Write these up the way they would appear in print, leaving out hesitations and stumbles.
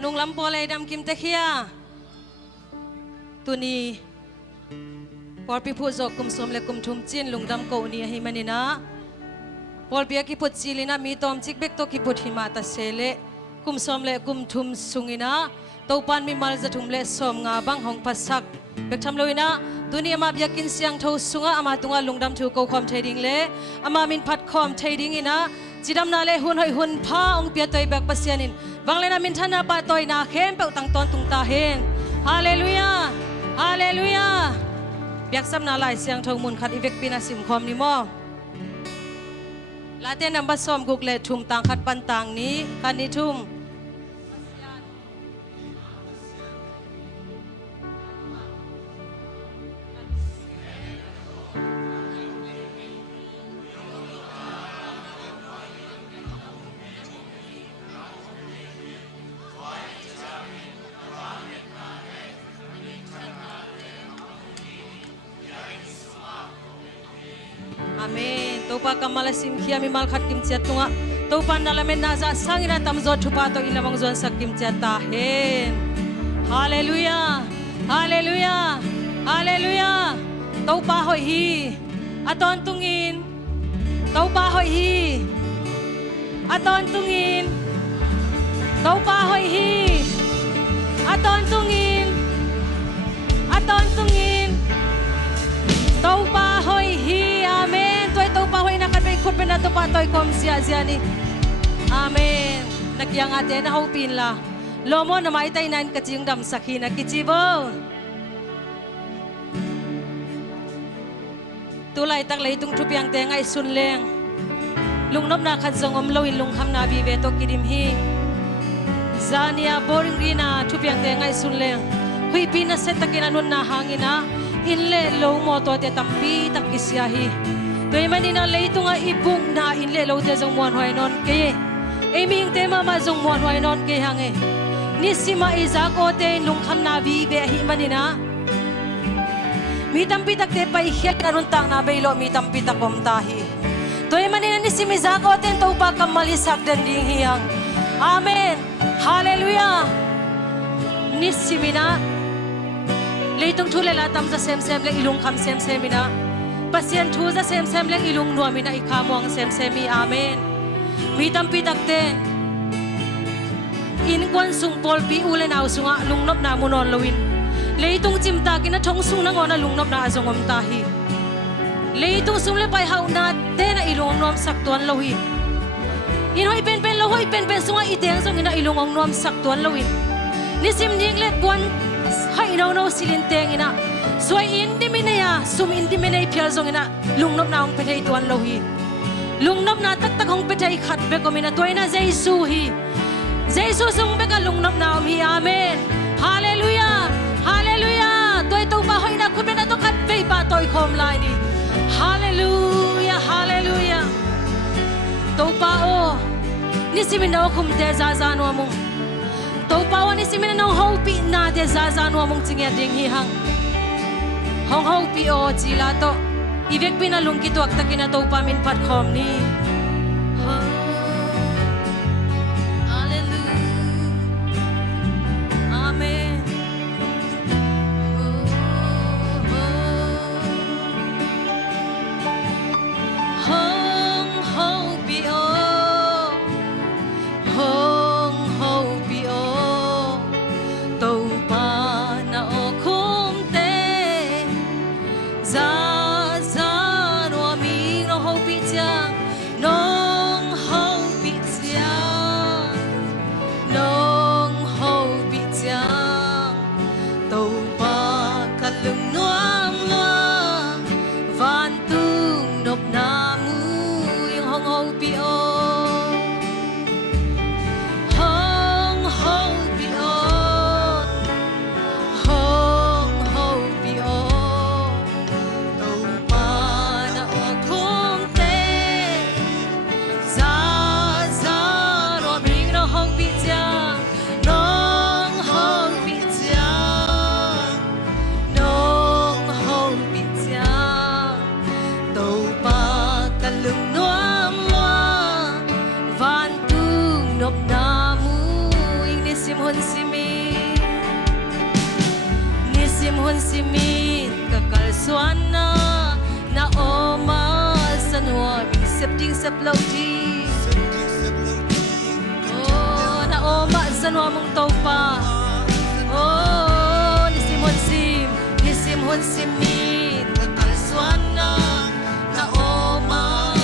anong lampo lay dam kim te khia tuni por pi phu zo kum som le kum thum chin lungdam ko ni hi manina por pi ki put chilina mi tom chik bek to ki put hima ta sele kum som le kum thum sungina topan mi mal za thum le som nga bang hong pasak bek tham loina tuni ama biakin siang tho sunga ama tunga lungdam thu ko khom thading le ama min phat khom thading ina chidam na le hun hoi hun pha ong pia toi bek pasianin wanglena min thana pa toi na khem pe tang ton tung ta hen hallelujah hallelujah biak sam na lai siang thong mun khat ivek pina sim khom ni mo late number som guk le thum tang khat pan tang ni kan ni thum Amen. Topa kamala sim khia mi mal khat kim chat tunga. Topa nalamen na za sangina tam zo thupa to ilamang zon sak kim chat ta hen. Hallelujah. Hallelujah. Hallelujah. Topa hoi hi. Aton tungin. Topa hoi hi. Aton tungin. Topa hoi hi. Aton tungin. Aton tungin. Topa hoi hi. Amen. Topa hoi na kan may ikut na topa toy kom siya ni. Amen. Nagyang ate na hopin la. Lomo na maitay nan kaching dam sakina kichibo. Tulay tak lay tung tupyang tengay sunleng. Lungnop na kadzong omlawin lungham na bibe to kidimhi. Zania boring rina tupyang tengay sunleng. Hui pinaset takinanun na hangina. Inle low mo to te tampi takisyahi. Toy manina lay tunga ibung na inle low te zong muan hoy non ke. Eming te mama zong muan hoy non ke hange. Nisima izak o te lungham na bibe hi manina. Mi tampi tak te pa ihyat kanun tang na baylo mi tampi takom tahi. Toy manina nisimi izak o te topa kamalisak dan ding hiyang. Amen. Hallelujah. Nisimina. Leitung thule la tam za sem le ilung kham sem mina. Pasien thu za sem le ilung nuam mina ikhamuang sem mi. Amen. Mi tampi takten. In kwan sung pol pi ulen aw sunga lungnop na munon lawin. Leitung chimta kina thong sung na ngona lungnop na azongom tahi. Leitung sum le pai hau na te na ilung nuam saktuan lawin. In hoi pen lo hoi pen sunga iteng song ina ilung ong nuam saktuan lawin. Nisim ning le kwan hai no silinteng ina soy indi minaya sum indi minay piazong ina lungnop na ong petay tuan lohi lungnop na tak hong petay khat be ko mina toy na Jesus hi Jesus sung be ka lungnop na hi. Amen. Hallelujah. Hallelujah. Toy to pa hoy na kun na to khat be pa toy khom lai ni. Hallelujah. Hallelujah. To pa o ni simin na kum te za za no mo Topa wani simin na hopi na de zazano among tingya ding hihang. Hong hopi o chila to. Ibek pinalung kito ak takina topa min pat khom ni. Hallelujah. Amen. Hong hopi o. Hong hopi o. hun simin nisim hun simin kakal suana na oma sanwa min septing seplauti oh na oma sanwa mong taupa oh nisim hun simin kakal suana na oma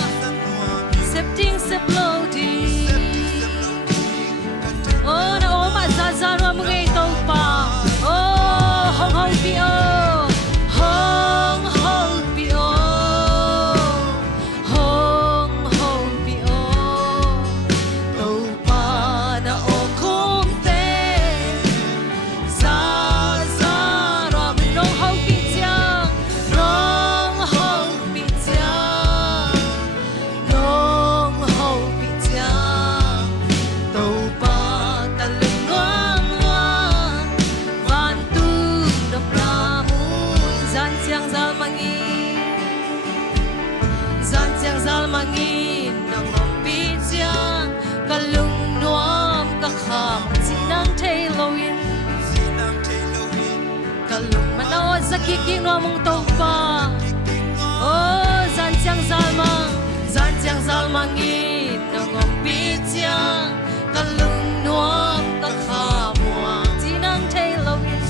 septing seplauti oh na oma zazarwa mong taupa oh hong hong pio hong hong pio hong hong pio taupa na o kumte zazarwa nong hong pityang nong hong pityang nong hong pityang taupa mangin nang mapitya kalung nuam kakham sinang tailowin kalung manaw sa kiking nuam mong taupa oh zantiang zalmangin nang mapitya kalung nuam kakham sinang tailowin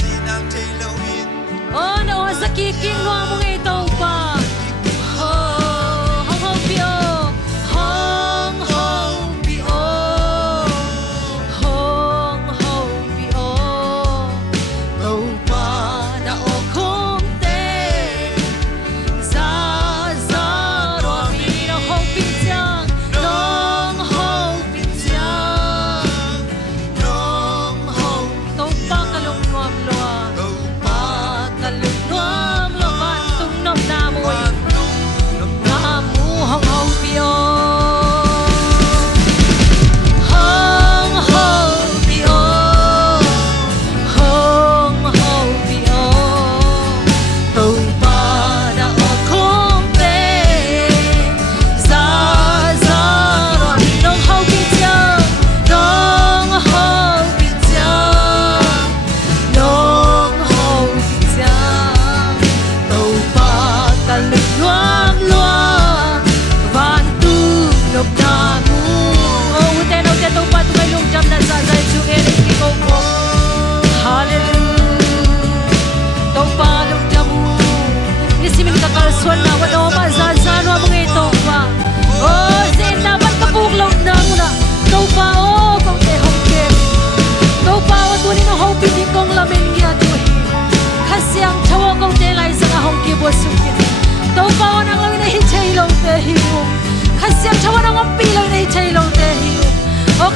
oh naw sa kiking nuam mong taupa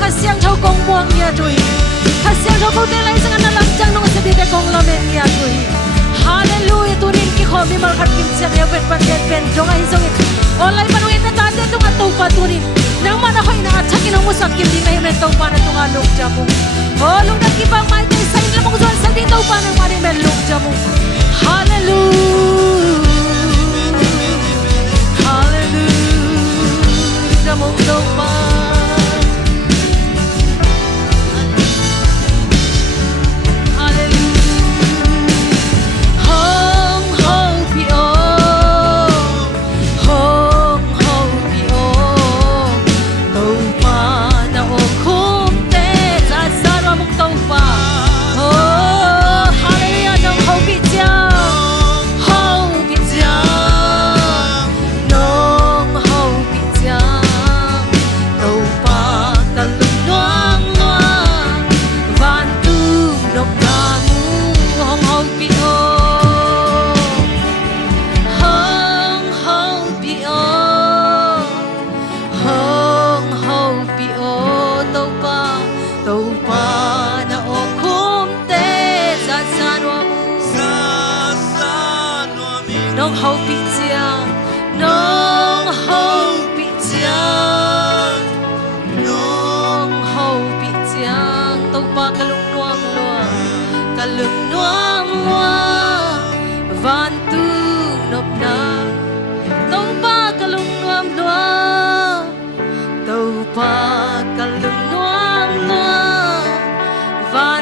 Kasiang chau kong buang ya tui kasiang chau kong telai sangat nalang jang nong sedih de kong lamen ya tui haleluya tunin ki khomi mal khat kim chen ya vet pan pen jong ai jong olai panung ita ta de tung atau pa tunin nang mana hoi na athakin ang musak kim di mai men tau pa na tung aluk jamu oh lung dak ki bang mai te sai lamong zon sa di tau pa nang mari men luk jamu haleluya haleluya jamong tau pa nong hau pi chiang nong hau pi chiang nong hau pi chiang tau pa kalung nuam lua van tu nop na tau pa kalung nuam lua tau pa kalung nuam lua van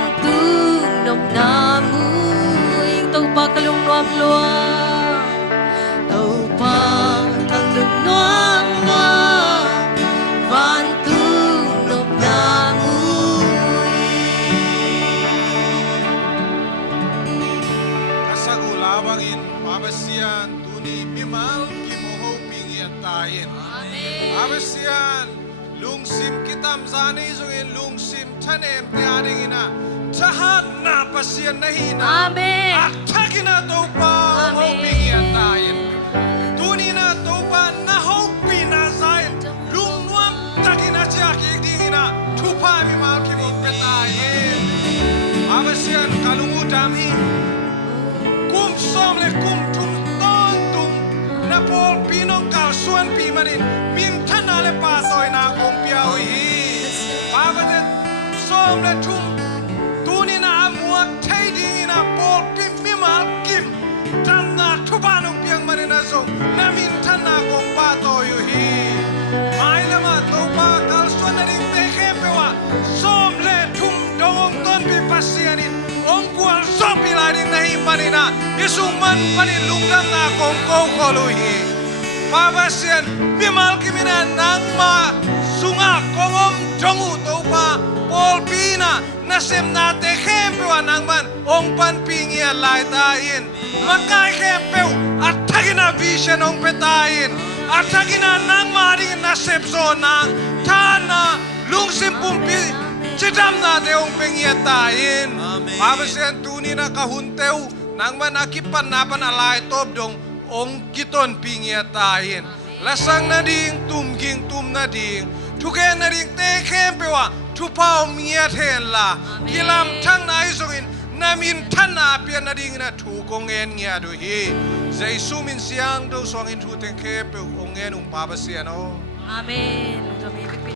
lom lua tàu pa thằng được noang ma van tu nộp na mui kasagulawangin pabasian tuni mimal kimoho pingiat tayin pabasian lungsim kitam zani zungin lungsim tanem tiading ina tahan na pasian nahina amen atakina topa ho pingiat tayin tuni na topa na ho pinasain lungwam takina jaki dingina tupa mimal kimoho petayin pabasian kalungu dami kum som le kum tum ton tum na pol pinong kal suan pi manin min thana le pa soi na kong piao hi pavatet som le tum tuni na amuak thai ding na pol pi mi mal kim tan na thupa nong piang manin na so na min thana kong pa to yu hi mai lama to pa kal suan na ding te khe pe wa som le tum dong ton pi pasianin ong kual som pi la ding na hi manina isung man panin lungdam na kong ko koluhi pabasian bimal kimina nang ma sunga kongom jongu topa pol pina nasem na te khempe wa nang man ong pan pingia lai tain makai khempe athagina vision ong petain athagina nang ma ding nasep zona thana lungsim pumpi chidam na te ong pingia tain pabasian tuni na kahunteu nang man akipan na pan alai top dong ong kiton pingia tayin lasang na ding tum ging tum na ding thuken na ding te khempe wa thupao mia then la kilam thang na isongin namin thana pian na ding na thu kongen ngia du hi jaisu min siang do song in thu ten khepe ong en ung pabasiano amen kami